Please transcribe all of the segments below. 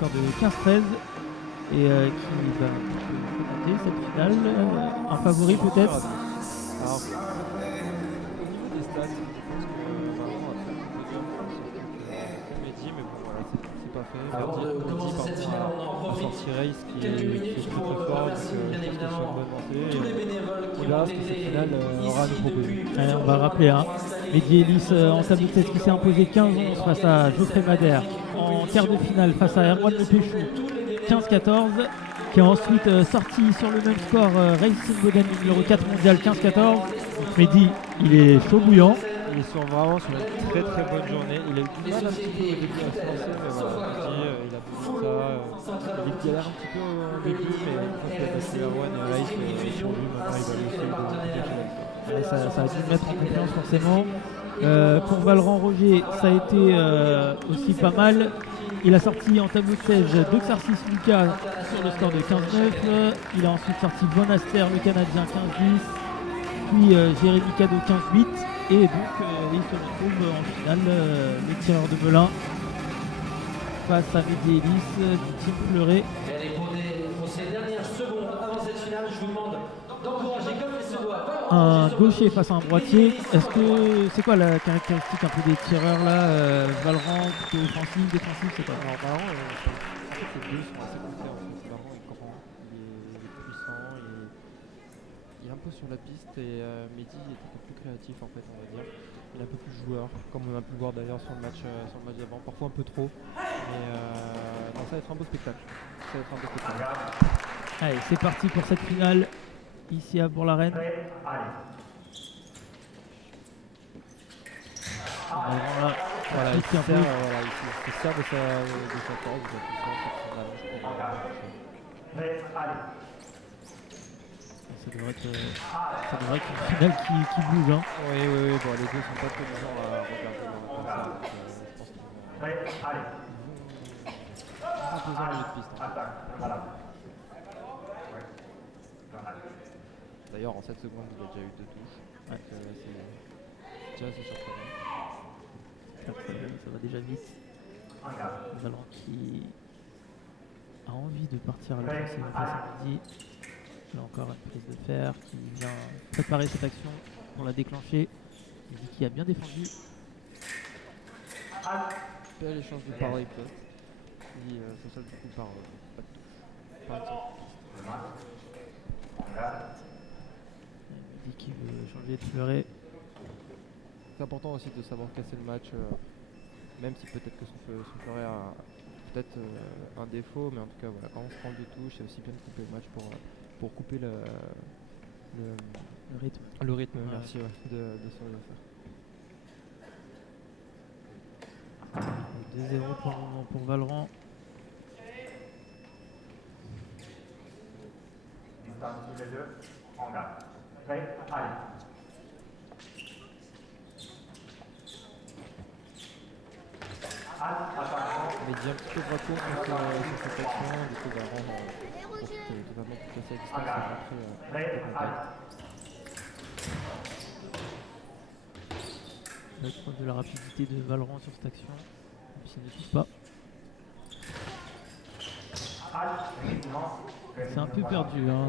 score de 15-13 et qui va commenter cette finale. Un favori peut-être. Alors, au niveau des stats, je pense que Valorant a fait le podium sur Mehdi, mais bon voilà, c'est pas fait. Mehdi pardon, a sorti Race qui est très très fort, donc je pense que c'est une bonne lancée. On verra ce que cette finale aura à nous proposer. Allez, on va rappeler, hein. Mehdi Ellis en table de 16 qui s'est imposé 15-11 face à Geoffrey Madère. En quart de finale face à Erwan Le Péchou, 15-14. Qui est ensuite sorti sur le même score Racing Boden numéro 4 mondial 15-14. Mehdi, il est chaud bouillant. Il est vraiment sur une très très bonne journée. Il a eu du mal un petit peu au début à se lancer, mais voilà, il a besoin de ça. Il galère un petit peu au début, mais une fois qu'il a battu Erwan et Race sur lui, maintenant il va lui essayer de dégager ça a dû le mettre en confiance forcément. Pour Valorant Roger, ça a été aussi pas mal. Il a sorti en tableau de 16 Doxarcis Lucas sur le score de 15-9. Il a ensuite sorti Von Aster, le Canadien, 15-10. Puis Jérémy Cadeau, 15-8. Et donc il se retrouve en finale, le tireur de Melun, face à Mehdi Ellis du team Fleuret. Pour ces dernières secondes avant cette finale, je vous demande d'encourager comme il se doit. Un gaucher face à un droitier. Est-ce que c'est quoi la caractéristique un peu des tireurs là, Valorant, plutôt offensif, défensif, c'est quoi? Alors Valorant, en fait les deux sont assez complets en fait. Valorant est grand, il est puissant, il est un peu sur la piste et Mehdi est un peu plus créatif en fait on va dire. Il est un peu plus joueur, comme on a pu le voir d'ailleurs sur le match d'avant, parfois un peu trop. Mais non, ça va être un beau spectacle. Allez, c'est parti pour cette finale ici à Bourg-la-Reine. Voilà, il se sert de sa force, de sa puissance. Ça devrait être une finale qui bouge. Hein. Oui, bon, les deux sont pas trop du genre à regarder dans ça. Je pense qu'ils vont imposer le jeu de piste. D'ailleurs, en 7 secondes, il a déjà eu 2 touches. Ouais. C'est déjà assez surprenant. Ça va déjà vite. Valorant qui a envie de partir à l'offensive face à Mehdi. Là encore une prise de fer qui vient préparer cette action pour la déclencher. Mehdi qui a bien défendu. Bel échange de par riposte. Qui se solde du coup par pas de touche. Pas de Mehdi qui veut changer de fleuret. C'est important aussi de savoir casser le match, même si peut-être que son fleuret a peut-être un défaut, mais en tout cas voilà, quand on se prend 2 touches, c'est aussi bien de couper le match pour couper le rythme. Le rythme, ouais. Merci, ouais, de son adversaire. 2-0 pour Valorant. Tous les deux, en garde. Prêt, allez. Mehdi un petit peu de retour sur cette action, du coup Valorant profite totalement pour casser à distance et rentrer de contact. On va prendre de la rapidité de Valorant sur cette action, même s'il ne touche pas. C'est un peu perdu hein,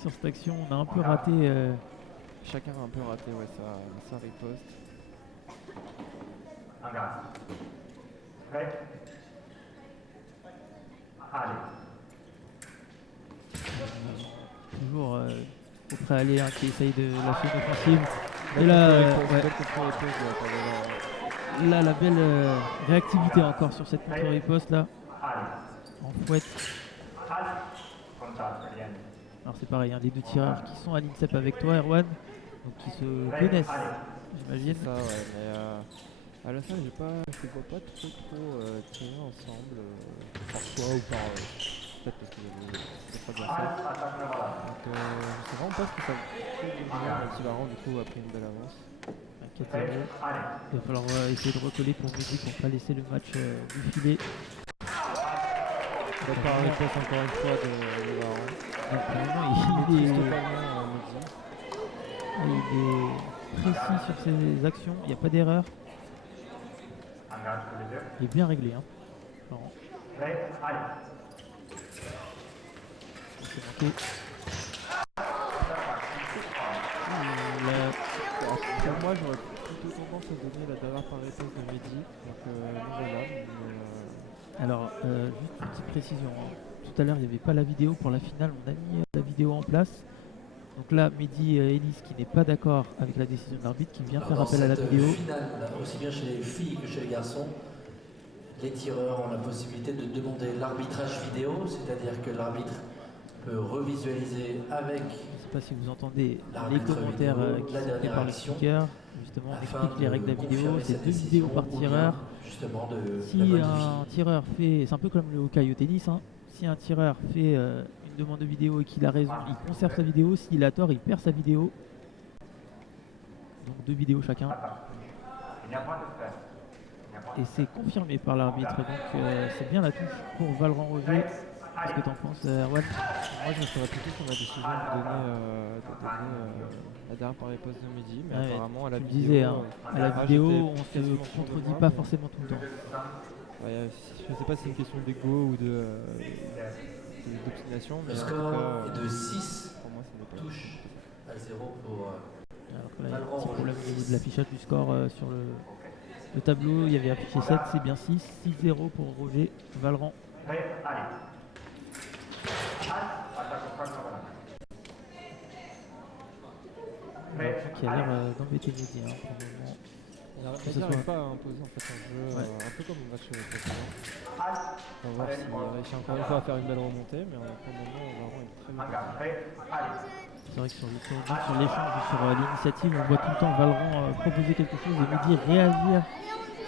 sur cette action, on a un peu raté. Chacun a un peu raté ouais, sa riposte. Prêt. Allez. Toujours prêt à aller, hein, qui essaye de lâcher une offensive. Et là, là, la belle réactivité encore sur cette contre-riposte là. En fouette. Alors c'est pareil, hein, les deux tireurs qui sont à l'INSEP avec toi, Erwan, donc qui se connaissent, j'imagine. C'est ça, ouais, mais à la fin, je les vois pas trop tirer ensemble, par choix ou par peut-être parce qu'il y a d'autres adversaires. Donc je sais vraiment pas ce que ça fait de bien, même si Valorant du coup a pris une belle avance. 4-0. Il va falloir essayer de recoller pour Mehdi pour pas laisser le match défiler. On va pas riposte encore une fois de Valorant. Donc vraiment il est précis sur ses actions, il n'y a pas d'erreur. Il est bien réglé. Hein. Laurent. Prêt, allez. C'est manqué. Pour moi, j'aurais plutôt tendance à donner la dernière par épaisse de Mehdi. Donc, nous voilà. Alors, juste une petite précision. Tout à l'heure, il n'y avait pas la vidéo pour la finale. On a mis la vidéo en place. Donc là, Mehdi Ellis qui n'est pas d'accord avec la décision de l'arbitre, qui vient faire appel à la vidéo. Finale, aussi bien chez les filles que chez les garçons, les tireurs ont la possibilité de demander l'arbitrage vidéo, c'est-à-dire que l'arbitre peut revisualiser avec. Je ne sais pas si vous entendez les l'arbitre commentaires vidéo, qui la sont faits dernière par le action, speaker. Justement, on afin explique les règles de la vidéo. confirmer C'est cette 2 vidéos par décision, ou tireur. bien, justement, de Si la bonne un tireur fait, c'est un peu comme le hockey au tennis, hein. Si un tireur fait une demande de vidéo et qu'il a raison, il conserve sa vidéo. S'il a tort, il perd sa vidéo. Donc 2 vidéos chacun. Il n'y a pas de faire. Et c'est confirmé par l'arbitre. Donc c'est bien la touche pour Valran Roger. Qu'est-ce que t'en penses, Erwan? Moi, je me serais plutôt sur ma décision de donner la dernière par épaisse de Mehdi, mais Ouais, apparemment, à la tu le vidéo. disais, hein, à la vidéo, j'étais on se quasiment sur le contredit droit, pas mais- forcément tout le temps. Ouais, je sais pas si c'est une question d'ego ou d'obstination, mais Le en tout score cas, est de 6 pour moi, ça n'est pas. touches à 0 pour. Alors que là, il y a un petit problème au niveau de l'affichage du score sur le tableau. Il y avait affiché 7, c'est bien 6. 6-0 pour Roger Valran. Prêt, allez. Attaque au front, voilà. Qui a l'air d'embêter Mehdi hein, pour le moment. Il n'arrive pas à imposer en fait un jeu un peu comme le match précédent. On va voir s'il réussit encore une fois à faire une belle remontée, mais pour le moment, Valran est très bien. Prêt, allez. C'est vrai que sur le tournoi, sur l'échange, sur l'initiative, on voit tout le temps Valran proposer quelque chose et Mehdi réagir.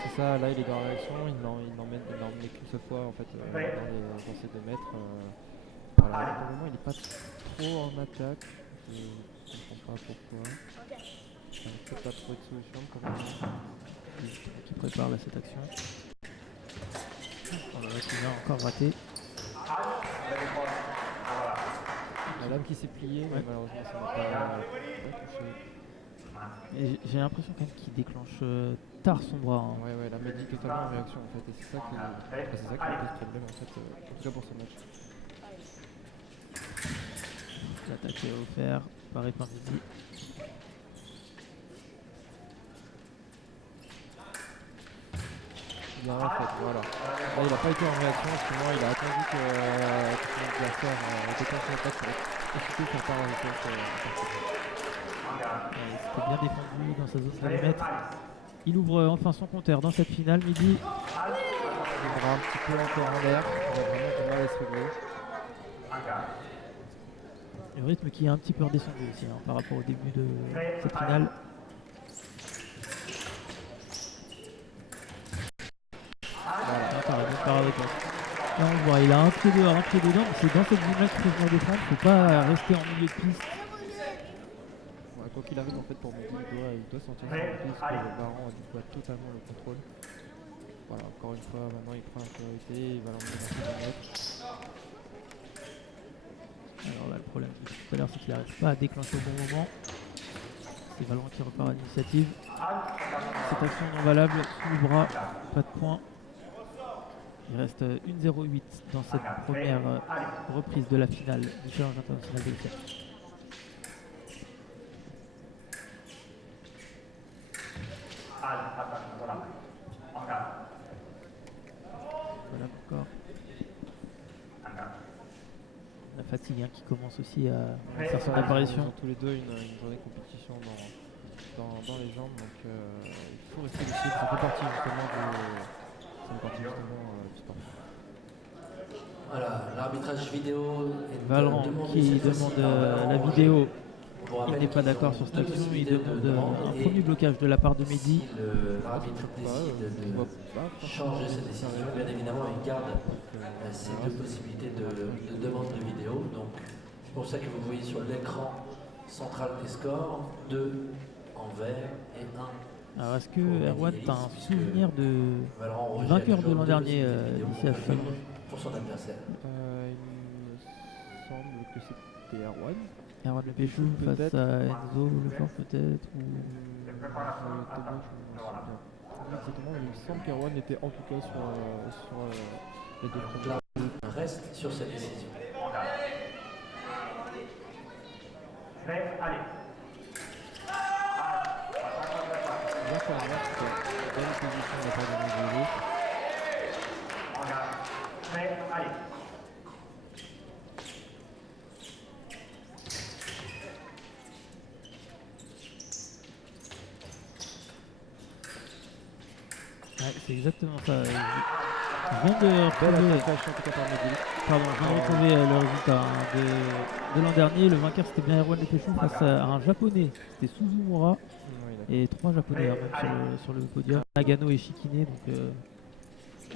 C'est ça, là il est dans la réaction, il n'en met qu'une seule fois en fait dans ces 2 mètres. Voilà, pour le moment il n'est pas trop en attaque, je ne comprends pas pourquoi. Il n'a peut-être pas trouvé de solution pour le moment. Qui prépare là, cette action. Oh là là, qui vient encore raté. La lame qui s'est pliée, mais malheureusement ça n'a pas touché. Et j'ai l'impression quand même qu'il déclenche tard son bras. Hein. Ouais, la Mehdi totalement en réaction en fait, et c'est ça qui pose problème en fait, en tout cas pour ce match. L'attaque est offerte par Mehdi. Bien en fait, voilà. Là il n'a pas été en réaction, sinon il a attendu que son adversaire déclenche l'attaque pour profiter sur part en vitesse. C'était bien défendu dans sa zone de mètres. Il ouvre enfin son compteur dans cette finale. Mehdi. Il ouvre un petit peu encore en l'air, il a vraiment du mal à se régler. Le rythme qui est un petit peu redescendu aussi hein, par rapport au début de cette finale. Voilà, là on le voit, il a un pied dehors, un pied dedans. C'est dans cette zone-là qu'il faut venir défendre. Il ne faut pas rester en milieu de piste. Ouais, quoi qu'il arrive en fait pour Mehdi, il doit sentir sur la piste que Valran doit totalement le contrôle. Voilà, encore une fois, maintenant il prend la priorité, il va l'emmener dans ses 2 mètres. Alors là, le problème tout à l'heure, c'est qu'il n'arrive pas à déclencher au bon moment. C'est Valran qui repart à l'initiative. Cette action non valable, sous le bras, pas de point. Il reste 1-0-8 dans cette première reprise de la finale du Challenge international de l'UQAM. Voilà encore. La fatigue hein, qui commence aussi à faire son apparition. Ils ont tous les deux une journée de compétition dans les jambes, donc il faut rester lucide. Ça fait partie justement du sport. Voilà, l'arbitrage vidéo est Valran demandé qui cette fois-ci demande par Valran la Roger. vidéo. On vous Il rappelle n'est pas qu'ils d'accord ont sur cette deux action. Il possibilités de demande un et premier blocage de la part de Mehdi. si l'arbitre décide de changer sa décision, bien évidemment, il garde ces 2 possibilités de demande de vidéo. Donc, c'est pour ça que vous voyez sur l'écran central des scores 2 en vert et 1. Alors est-ce que Erwan, tu as un souvenir de Valran Roger vainqueur a de l'an toujours dernier deux vidéos ici à Fun? pour son adversaire. Il me semble que c'était Erwan. Erwan Le Péchou face à Enzo Lefort peut-être ou... exactement, mais il me semble qu'Erwan était en tout cas sur les deux premiers. Reste sur cette décision. Prêt, allez. Bien fait Erwan, c'était une bonne position de la part de Miguel. En garde. Prêt, allez. Ouais, c'est exactement ça. Je viens de Belle retrouver, attaquation en tout cas par Miguel. pardon, je viens de retrouver le résultat de l'an dernier. Le vainqueur c'était bien Erwan Lefechoum face à un japonais. C'était Suzumura Oui, d'accord. et 3 japonais hein, même sur le podium. Nagano et Shikine. Donc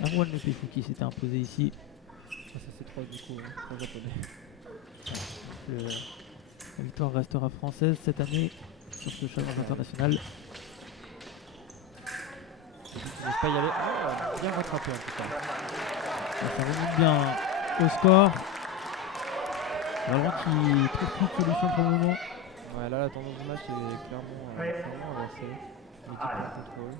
Erwan Lefechoum qui s'était imposé ici. Ah, ça c'est 3 du coup, hein, 3 japonais. La victoire restera française cette année sur ce challenge international. Il n'ose pas y aller. Ah, bien rattrapé en tout cas. Ça remonte bien au score. Valorant qui trouve plus de solution pour le moment. Ouais, là la tendance du match est clairement inversée. L'équipe en contrôle.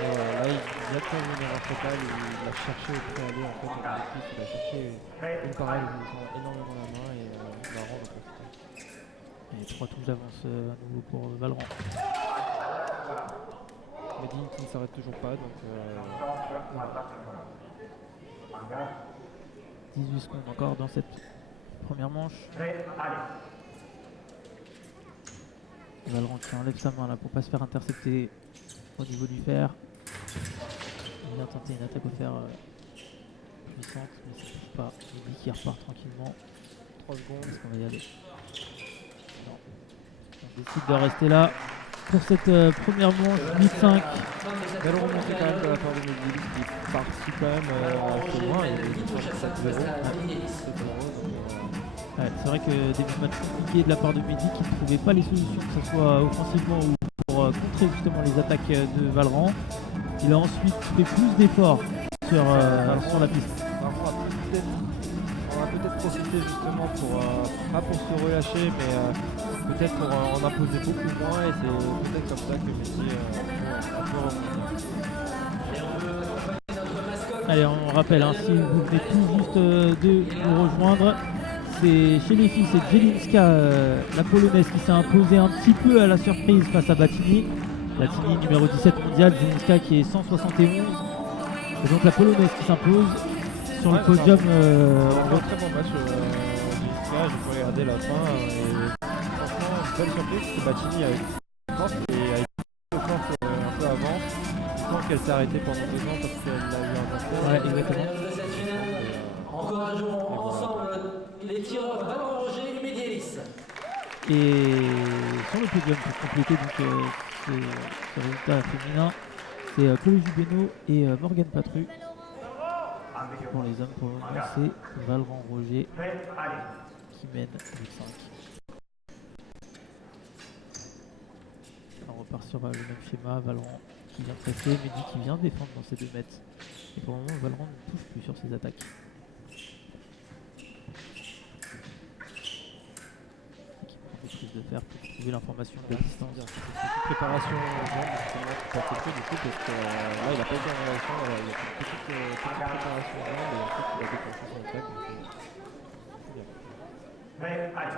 Mais là il a pas venu en total, il a cherché au préalé en fait dans l'équipe, il a cherché une parade où il sent énormément la main et il va rendre profiter. Et 3 touches d'avance à nouveau pour Valorant. Medine qui ne s'arrête toujours pas donc 18 secondes encore dans cette première manche. Prêt, allez. Valorant qui enlève sa main là pour pas se faire intercepter au niveau du fer. Il vient tenter une attaque au fer puissante, mais ça ne touche pas. Il dit qu'il repart tranquillement. 3 secondes. Est-ce qu'on va y aller? Non. On décide de rester là pour cette première manche 8-5. Belle remontée quand même de la part de Medine qui est parti quand même assez loin. Il est 7-0. Ouais, c'est vrai que début de match compliqué de la part de Mehdi qui ne trouvait pas les solutions, que ce soit offensivement ou pour contrer justement les attaques de Valorant. Il a ensuite fait plus d'efforts sur la piste. On va peut-être profiter justement pas pour se relâcher, mais peut-être pour en imposer beaucoup moins, et c'est peut-être comme ça que Mehdi peut remonter. Allez, on rappelle, hein, si vous venez tout juste de nous rejoindre, c'est chez les filles, c'est Jelinska, la polonaise, qui s'est imposée un petit peu à la surprise face à Batini. Batini numéro 17 mondial, Jelinska qui est 171. Et donc la polonaise qui s'impose sur le podium. Un très bon match Jelinska, je peux regarder la fin, et franchement, belle surprise, parce que Batini avait une force et a été un peu avant. Je pense qu'elle s'est arrêtée pendant 2 ans parce qu'elle a eu un cancer. Ouais, exactement. Encourageons ensemble les tireurs Valorant Roger et Mehdi Ellis. Et sur le podium pour compléter donc, ce résultat féminin, c'est Chloé Jubeno et Morgane Patru. Pour les hommes, pour le moment, c'est Valorant Roger Prêt, allez. qui mène 8-5. On repart sur le même schéma, Valorant qui vient presser, Mehdi qui vient défendre dans ses 2 mètres. Et pour le moment, Valorant ne touche plus sur ses attaques. De faire pour trouver l'information de la distance. Petite préparation aux jambes justement pour pas couper du coup, parce que là il a pas été en relation, il y a une petite préparation aux jambes et ensuite il a déclenché son attaque, donc c'est bien. Prêt, allez.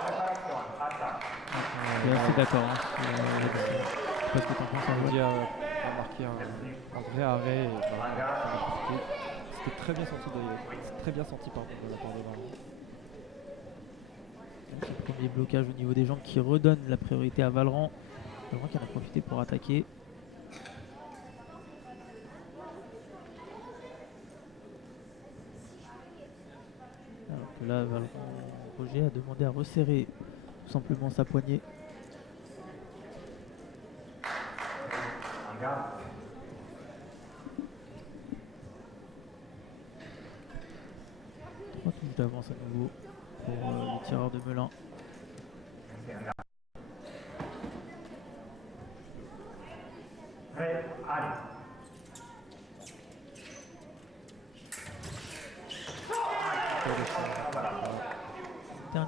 Préparation, attaque. Je suis assez d'accord. Hein, je sais pas ce que t'en penses. Mehdi a marqué un vrai arrêt et on a profité. C'était très bien sorti par contre de la part de Valorant. Un petit premier blocage au niveau des jambes qui redonne la priorité à Valorant. Valorant qui en a profité pour attaquer. Alors que là, Valorant Roger a demandé à resserrer tout simplement sa poignée. En garde. Trois touches d'avance à nouveau pour les tireurs de Melun. Prêt, allez.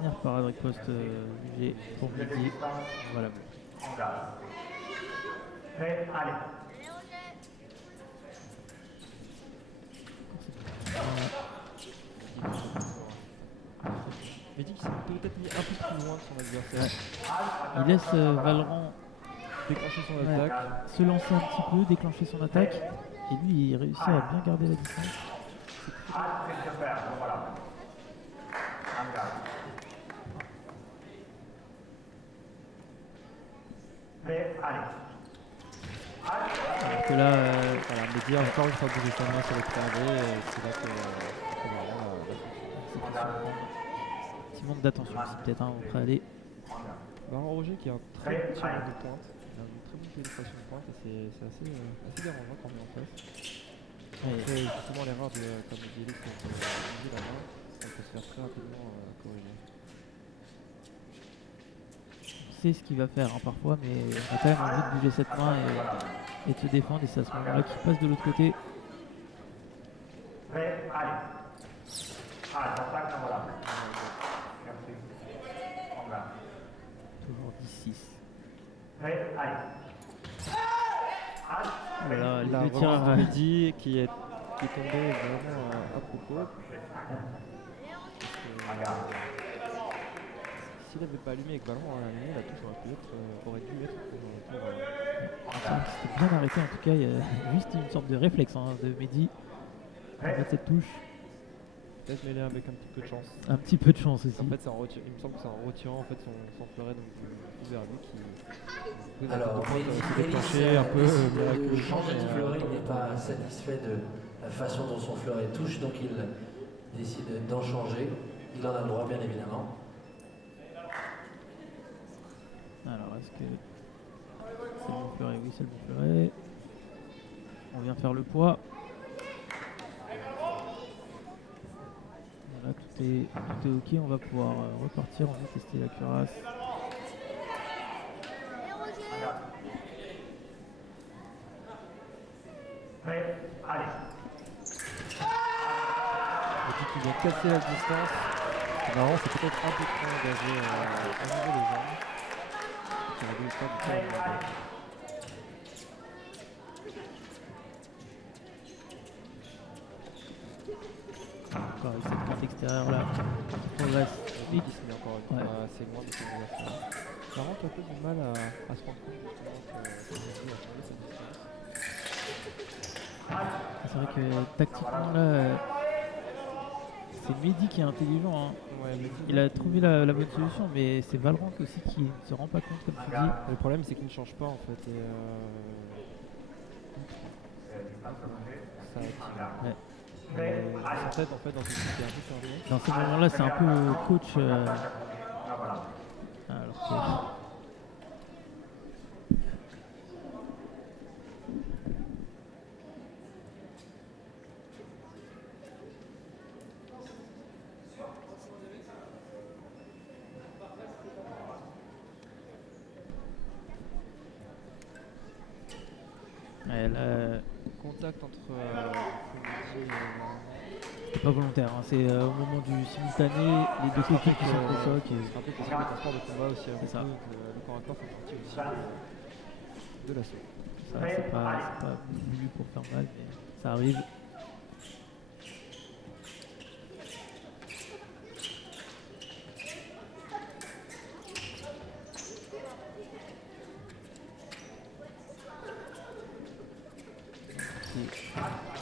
dernière parade riposte jugée pour Mehdi. Voilà. Prêt, allez. Mehdi qui s'est peut-être mis un peu plus loin de son adversaire. Il laisse Valran Déclencher son attaque. se lancer un petit peu, déclencher son attaque. Et lui, il réussit à bien garder la distance. C'est super, donc voilà. Engage. Prêt, allez. Alors que là, Voilà, Mehdi a encore une fois bougé sa main sur le clavier. C'est là que c'est un petit manque d'attention. C'est peut-être un autre aller. Baron Roger qui a un très bon tir de pointe. Il a une très bonne pénétration de pointe et c'est assez dérangeant quand on est en face. Après, justement, l'erreur de, comme dit Elix, c'est de bouger la main, on peut se faire très rapidement corriger. On sait ce qu'il va faire parfois, mais on a quand même envie de bouger cette main et de se défendre. Et c'est à ce moment-là qu'il passe de l'autre côté. Prêt, allez. J'attaque, voilà. Merci. Engage. Toujours 10-6. Prêt, allez. Voilà, La le remise tir de Mehdi qui est tombé vraiment à propos. S'il n'avait pas allumé avec ballon à allumé, la touche aurait dû être pour C'était bien arrêté en tout cas. Il y a juste une sorte de réflexe de Mehdi. En fait, cette touche. peut-être mêlé avec un petit peu de chance. Un petit peu de chance aussi. En fait, il me semble que c'est en retirant en fait, son fleuret donc, vers lui qui Alors, s'est déclenché un peu de miraculeusement. changer de fleuret, il n'est pas satisfait de la façon dont son fleuret touche, donc il décide d'en changer. Il en a le droit, bien évidemment. Alors, est-ce que c'est le bon fleuret? Oui, c'est le bon fleuret. On vient faire le poids. Voilà, tout est ok. On va pouvoir repartir. On va tester la cuirasse. Prêt, allez. Et puis qu'il vient casser la distance. C'est marrant, c'est peut-être un peu trop engagé au niveau des jambes. Il aurait dû faire du temps. Encore avec cette pointe extérieure là. On progresse. Il se met encore une fois Ouais. assez loin de son adversaire. Ça rend un peu du mal à se rendre compte justement que Mehdi a changé sa distance. C'est vrai que tactiquement là, c'est Mehdi qui est intelligent. Hein. Ouais, mais Il a trouvé la bonne solution, mais c'est Valran aussi qui ne se rend pas compte, comme tu dis. le problème c'est qu'il ne change pas en fait. Et ça attire. Ouais. Sa tête en fait dans une équipe qui est un peu fermée. Dans ces moments-là, c'est un peu coach. Alors que... Ouais, là, Contact entre Mehdi c'est pas volontaire, hein. C'est au moment du simultané, les deux équipes qui sont au choc. c'est un peu parce que les transports de combat aussi avant C'est ça. tout, le corps à corps fait partie aussi de l'assaut. Ça, c'est pas voulu pour faire mal, mais ça arrive.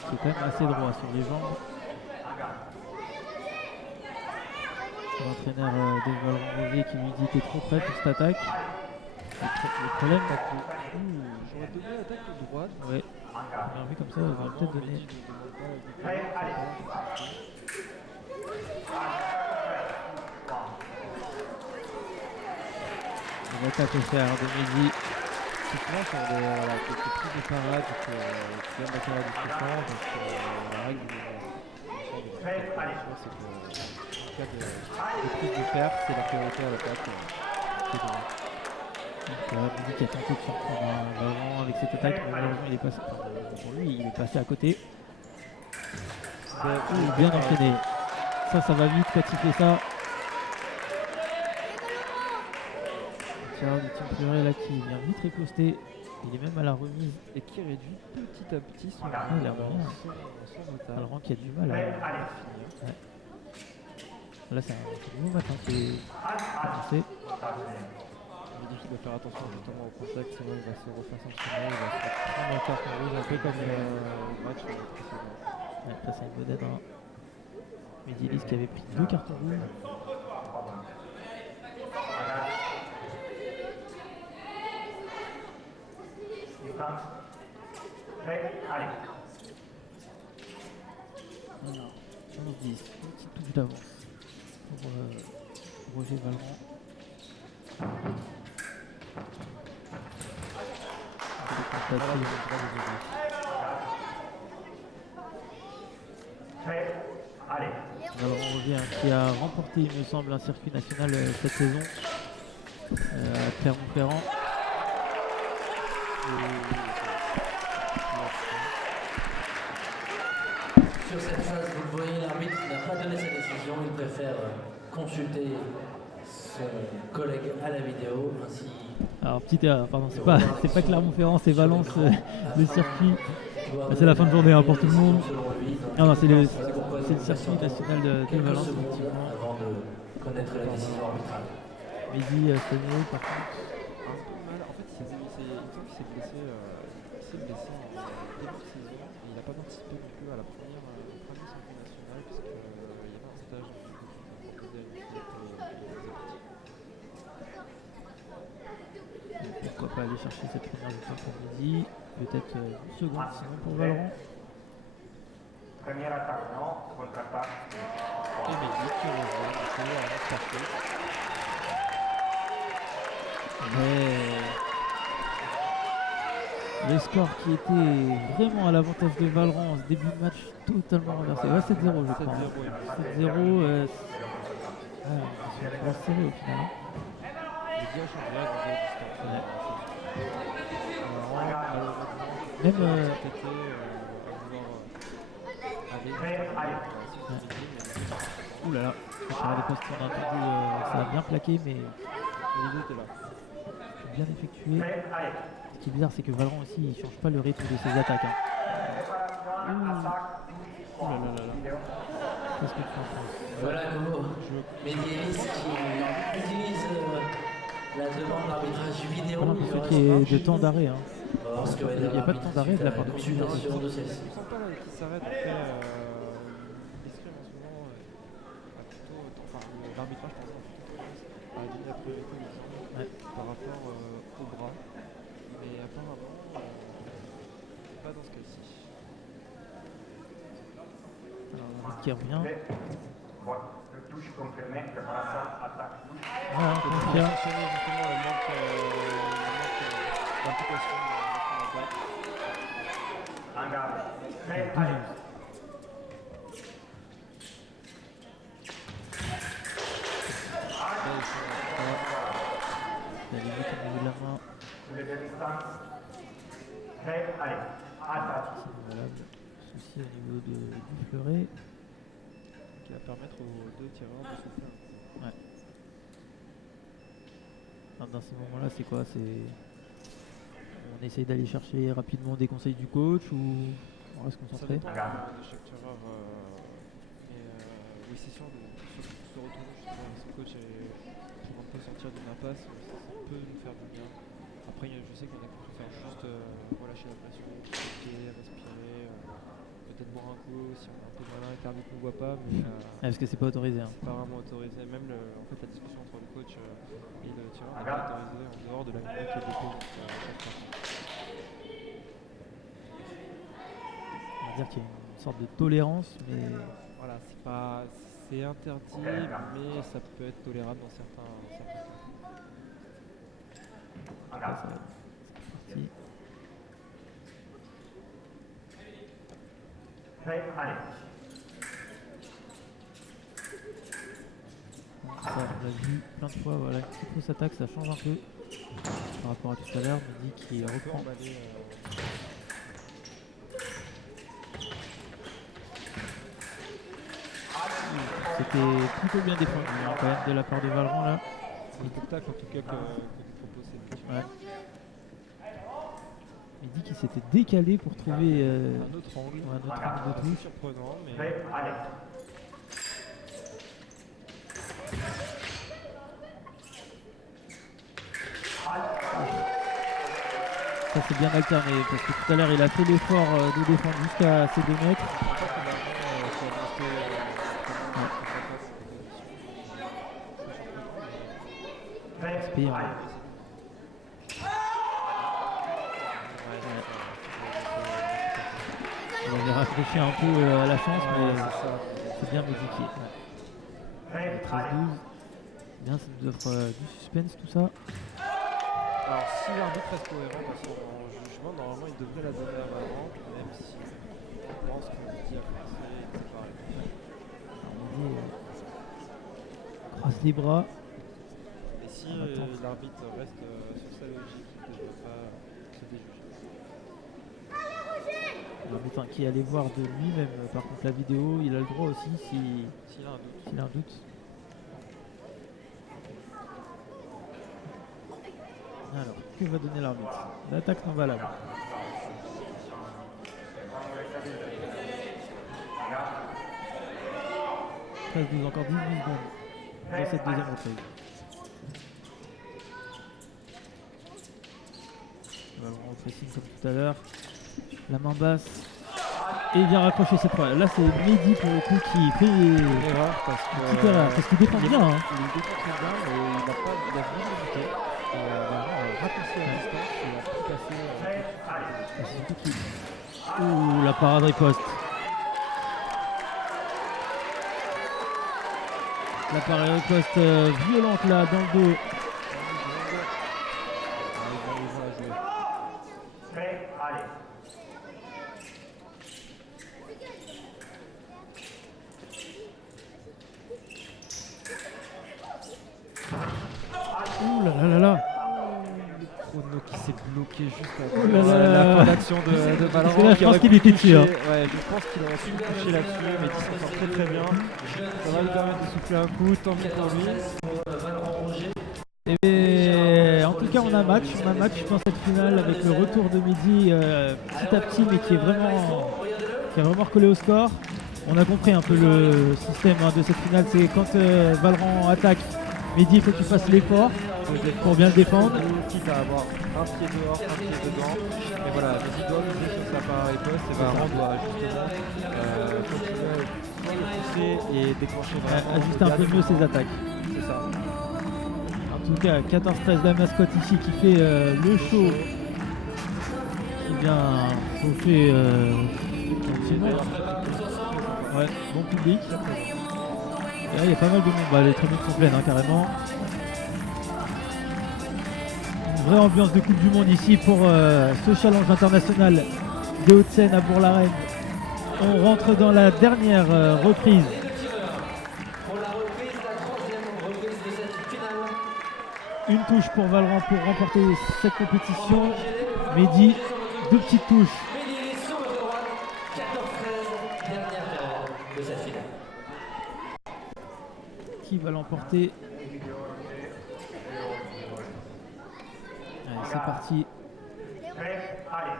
C'est quand même assez droit sur les jambes. L'entraîneur de Valran Roger qui lui dit t'es trop près pour cette attaque. Le problème, J'aurais donné l'attaque de droite. ouais, on a vu comme ça, on va peut-être donner. Une attaque offerte de Mehdi. Effectivement, sur quelques prises de parade qui viennent battre la discussion, donc la règle du c'est que en cas de prise de fer, c'est la priorité à l'attaque qui est donnée. Mehdi qui a tenté de surprendre Valran avec cette attaque, mais malheureusement il est passé. Pour lui, il est passé à côté. Bien enchaîné. Ça va vite quand il fait ça. l'extérieur du team Fleuret là qui vient vite riposter. Il est même à la remise. Et qui réduit petit à petit son, il a rien. son retard. Valran qui a du mal à finir. Là c'est un nouveau matin qui est commencé. Il dit qu'il doit faire attention justement au contact, sinon il va se refaire sanctionner, il va se prendre un carton rouge un peu comme le match précédent. Ouais, ça c'est une vedette. Hein. Medilis qui avait pris 2 cartons rouges. Alors, 15-10, une petite touche d'avance pour Roger Valran. Valran Roger hein, qui a remporté, il me semble, un circuit national cette saison à Clermont-Ferrand. Sur cette phase, vous le voyez, l'arbitre n'a pas donné sa décision, il préfère consulter son collègue à la vidéo, ainsi. Alors petite erreur, pardon, c'est pas Clermont-Ferrand, c'est Valence le circuit. C'est la fin de journée hein, pour tout le monde. Non, c'est le circuit national de Valence effectivement. Avant de connaître la décision arbitrale. Mehdi Sténéo par contre. Un peu mal, en fait il s'est blessé en début de saison et il n'a pas participé non plus à la première circuit nationale puisqu'il y avait un stage proposé à une fille pour Pourquoi pas aller chercher cette première victoire pour Mehdi. Peut-être une seconde sinon pour Valran. Première attaque, non, contre-attaque. et Mehdi qui rejoint du coup à un parcours. Mais le score qui était vraiment à l'avantage de Valran en ce début de match totalement renversé. Ouais, 7-0 je crois. 7-0. C'est une grosse série au final. Hein. Mehdi a changé à grandeur du score. Même à vouloir ouh là là, sur les postes on a entendu, ça a bien plaqué mais les deux étaient là. bien effectué. Ce qui est bizarre c'est que Valran aussi il change pas le rythme de ses attaques. Hein. Oh là là là là. Qu'est-ce que tu en penses? Voilà Gogo, Medilis qui utilise la demande d'arbitrage vidéo. J'ai l'impression qu'il y ait de temps d'arrêt. Hein. Il n'y a pas de temps d'arrêt de la part de consultation de celle-ci. Je ne sens pas qu'il s'arrête. Après, il escrime en ce moment l'arbitrage par exemple a donné la priorité par rapport au bras. Mais apparemment, pas dans ce cas-ci. Alors qui revient. Touche confirmée, préparation, attaque, touche. Voilà, Il confirme. a sanctionné justement le manque d'implication de l'attaque. En garde. Prêt, allez. Il a limite au niveau de la main. Les deux distances. Prêt, allez. Attaque. C'est valable. Souci au niveau du fleuret. Qui va permettre aux deux tireurs de souffler. Ouais. Alors dans ces moments-là, c'est quoi? On essaye d'aller chercher rapidement des conseils du coach ou on reste Ça concentré? dépend de chaque tireur. Oui, c'est sûr, se retourner justement avec son coach et pour un peu sortir d'une impasse, ça peut nous faire du bien. Après, je sais qu'il y en a qui préfèrent juste relâcher la pression, respirer, peut-être boire un coup si on est un peu malin et tard qu'on ne voit pas. Mais Parce que c'est pas autorisé. Hein. c'est pas vraiment autorisé. Même en fait, la discussion entre le coach et le tireur n'est pas autorisée en dehors de la minute qui est déposée. On va dire qu'il y a une sorte de tolérance, mais Voilà, c'est interdit, mais ça peut être tolérable dans certains cas. là, c'est parti. Prêt, allez. Ça, on l'a vu plein de fois, voilà, une petite fausse attaque, ça change un peu par rapport à tout à l'heure. Mehdi qui On peut reprend. emballer, C'était plutôt bien défendu hein, quand même de la part de Valran là. c'est le spectacle en tout cas que nous proposons. s'était décalé pour trouver un autre angle. un autre angle de C'est touche. surprenant, mais Prêt, allez. Ça c'est bien alterné parce que tout à l'heure il a fait l'effort de défendre jusqu'à ses 2 mètres. C'est payant. Il avait rafraîchi un peu à la chance, mais c'est bien médiqué. Prêt, 13-12. allez. Bien, ça nous offre du suspense tout ça. alors si l'arbitre reste cohérent dans son jugement, normalement il devrait la donner à Valran, même si je pense que Mehdi a forcé et que c'est pareil. Mehdi croise les bras. Et si Attends. l'arbitre reste sur sa logique, il ne devrait pas se déjuger. L'arbitre qui allait voir de lui-même, par contre la vidéo, il a le droit aussi S'il a un doute. s'il a un doute. Alors, que va donner l'arbitre? L'attaque non valable. Il reste encore 18 secondes dans cette deuxième reprise. On va le rendre pressing comme tout à l'heure. La main basse. Et il vient raccrocher cette fois. Là c'est Mehdi pour le coup qui fait Une erreur parce que petite erreur, parce qu'il défend bien. Hein. il défend très bien, mais il a bien hésité. Valran a raccourci la distance et a tout cassé. Et c'est surtout qu'il... Ouh, la parade riposte. La parade riposte violente là dans le dos. Prêt, allez. Ouh là là là là. Chrono qui s'est bloqué juste Oh après là là. la fin d'action de Valran. Parce que là, je qui pense aurait qu'il pu était dessus, hein. toucher. Ouais, je pense qu'il aurait pu toucher là-dessus, mais il s'en sort très très bien. Ça va lui permettre de souffler un coup, tant mieux pour lui. Et en tout cas on a match dans cette finale avec le retour de Mehdi petit à petit mais qui est vraiment recollé au score. On a compris un peu le système de cette finale, c'est quand Valran attaque, Mehdi il faut qu'il fasse l'effort pour bien le défendre. Quitte à avoir un pied dehors, un pied dedans. Mais voilà, Mehdi doit miser sur sa parade riposte et Valran doit justement continuer à le pousser et déclencher vraiment. Ajuster un peu mieux ses attaques. C'est ça. En tout cas 14-13 la mascotte ici qui fait le show, qui vient chauffer gentiment. Ouais, bon public. Et là il y a pas mal de monde, bah, les tribunes sont pleines carrément. Une vraie ambiance de Coupe du Monde ici pour ce challenge international des Hauts-de-Seine à Bourg-la-Reine. On rentre dans la dernière reprise. Pour la reprise, la troisième reprise de cette finale. Une touche pour Valran pour remporter cette compétition. Mehdi, 2 petites touches. Mehdi sur le droite, 14-13, dernière période de cette finale. Qui va l'emporter? Allez, c'est parti. Prêt, allez.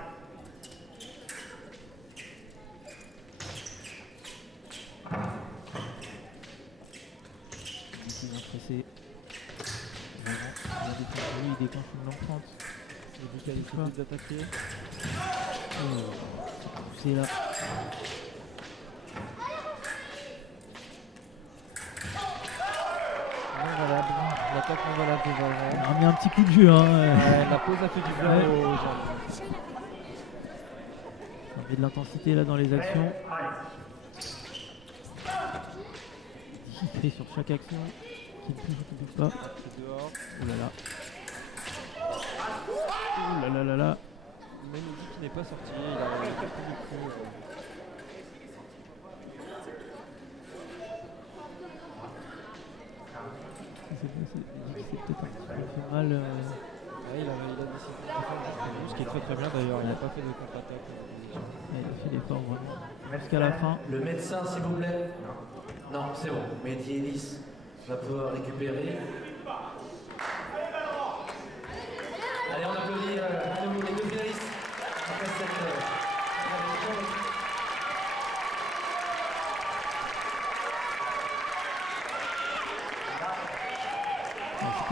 Il va presser. Valran, il a déclenché, il déclenche une longue fente. Il dit qu'il a décidé d'attaquer. C'est là. Non valable. L'attaque non valable de Il Valran. a remis un petit coup de jeu. La pause a fait du bien Ouais. aux gens. On met de l'intensité là dans les actions. Allez. Il fait sur chaque action. Qui ne touche ou qui ne touche pas. C'est dehors. Oh là là. Oh là là là là. Même Mehdi qui n'est pas sorti, il a quelques coups. C'est peut-être un petit peu mal. Il a décidé de défendre jusqu'au bout, ce qui est très très bien d'ailleurs. Il n'a pas fait de contre-attaque. Il a fait l'effort vraiment jusqu'à la fin. Le médecin, s'il vous plaît. Non, c'est bon. Mehdi Ellis va pouvoir récupérer. Allez, on applaudit à nouveau les deux finalistes. Après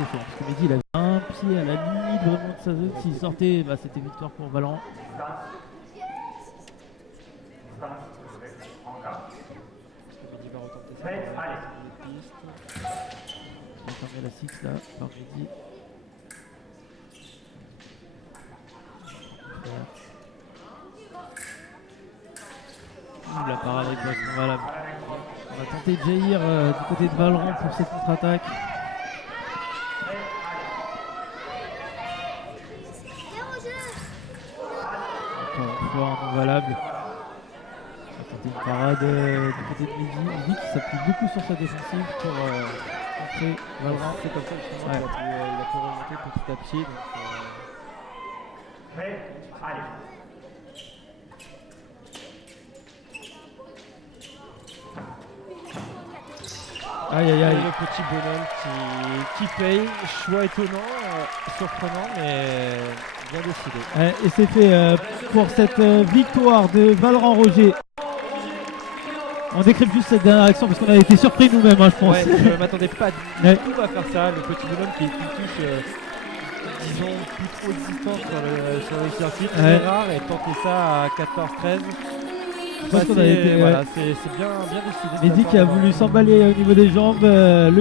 chaud chaud. Parce que Mehdi il avait un pied à la limite vraiment de sa zone. S'il sortait, bah, c'était victoire pour Valran. Mehdi va retenter ça. Prêt, allez. Il a fermé la 6 là par Mehdi. La parade avec Boston valable. On va tenter de jaillir du côté de Valran pour cette contre-attaque. Encore une fois un non valable. On va tenter une parade du côté de Mehdi. Mehdi qui s'appuie beaucoup sur sa défensive pour contrer Valran. C'est comme ça justement Ouais. il a pu remonter petit à petit. Donc, Prêt, allez. Aïe aïe aïe. le petit bonhomme qui paye. Choix étonnant, surprenant, mais bien décidé. Ouais, et c'est fait pour cette victoire de Valran Roger. On décrypte juste cette dernière action parce qu'on a été surpris nous-mêmes, hein, je pense. Ouais, je ne m'attendais pas du Ouais. tout à faire ça. Le petit bonhomme qui touche, disons, plus trop existant sur l'exercice. Ouais. C'est rare et tenter ça à 14-13. Je pense qu'on a été, voilà, c'est bien décidé. de Mehdi sa qui a part. voulu s'emballer au niveau des jambes. Le